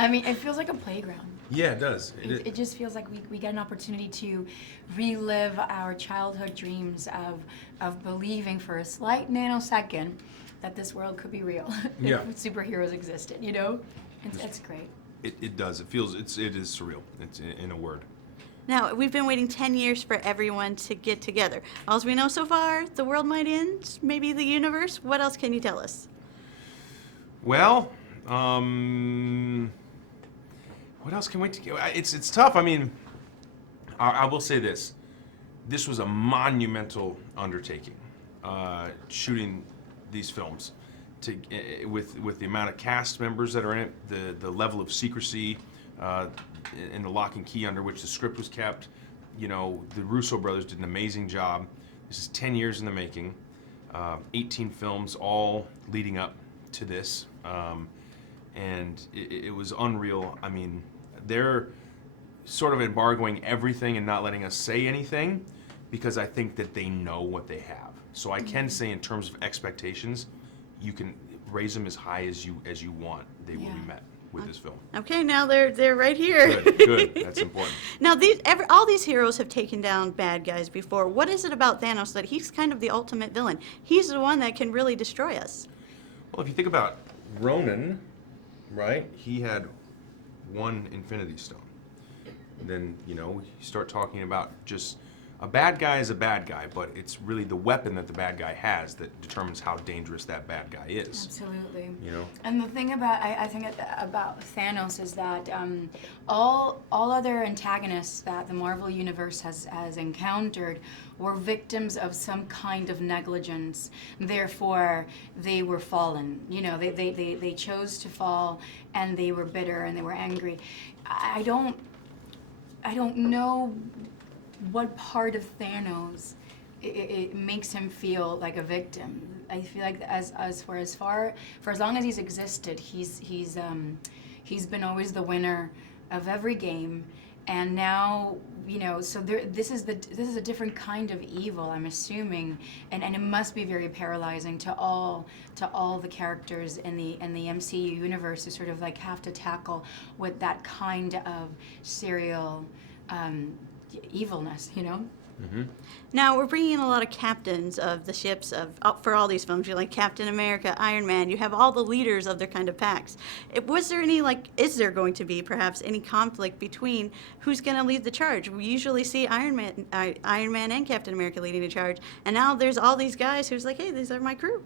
I mean, it feels like a playground. Yeah, it does. It just feels like we get an opportunity to relive our childhood dreams of believing for a slight nanosecond that this world could be real. Yeah. If superheroes existed, you know? It's great. It does. It is surreal. It's in a word. Now, we've been waiting 10 years for everyone to get together. All we know so far, the world might end, maybe the universe. What else can you tell us? Well, what else can we? It's tough. I mean, I will say this: this was a monumental undertaking, shooting these films, with the amount of cast members that are in it, the level of secrecy, and the lock and key under which the script was kept. You know, the Russo brothers did an amazing job. This is 10 years in the making, 18 films, all leading up to this. And it was unreal. I mean, they're sort of embargoing everything and not letting us say anything because I think that they know what they have. So I can say in terms of expectations, you can raise them as high as you want. They will be met with this film. Okay, now they're right here. Good. That's important. Now, all these heroes have taken down bad guys before. What is it about Thanos that he's kind of the ultimate villain? He's the one that can really destroy us. Well, if you think about Ronan, right? He had one Infinity Stone. Then, you start talking about just a bad guy is a bad guy, but it's really the weapon that the bad guy has that determines how dangerous that bad guy is. Absolutely. And the thing about I think about Thanos is that all other antagonists that the Marvel Universe has encountered were victims of some kind of negligence. Therefore, they were fallen. They chose to fall, and they were bitter and they were angry. I don't know what part of Thanos it makes him feel like a victim. I feel like for as long as he's existed, he's been always the winner of every game, and now so this is a different kind of evil, I'm assuming, and it must be very paralyzing to all the characters in the MCU universe to sort of like have to tackle with that kind of serial evilness, Mm-hmm. Now, we're bringing in a lot of captains of the ships for all these films. You're like Captain America, Iron Man. You have all the leaders of their kind of packs. Is there going to be perhaps any conflict between who's going to lead the charge? We usually see Iron Man and Captain America leading the charge, and now there's all these guys who's like, hey, these are my crew.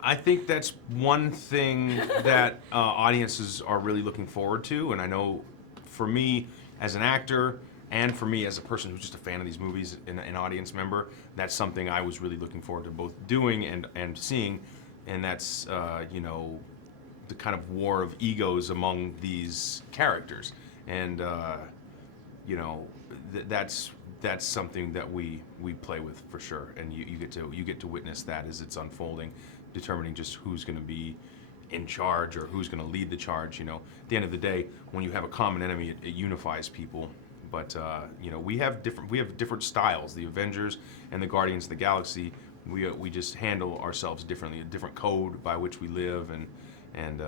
I think that's one thing that audiences are really looking forward to, and I know for me as an actor, and for me as a person who's just a fan of these movies, an audience member, that's something I was really looking forward to both doing and seeing, and that's the kind of war of egos among these characters, and that's something that we play with for sure, and you get to witness that as it's unfolding, determining just who's going to be in charge or who's going to lead the charge. At the end of the day, when you have a common enemy, it unifies people. But we have different styles. The Avengers and the Guardians of the Galaxy, we just handle ourselves differently. A different code by which we live, and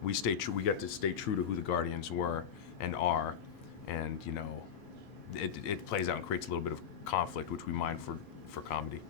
we stay true. We get to stay true to who the Guardians were and are, and it plays out and creates a little bit of conflict, which we mind for comedy.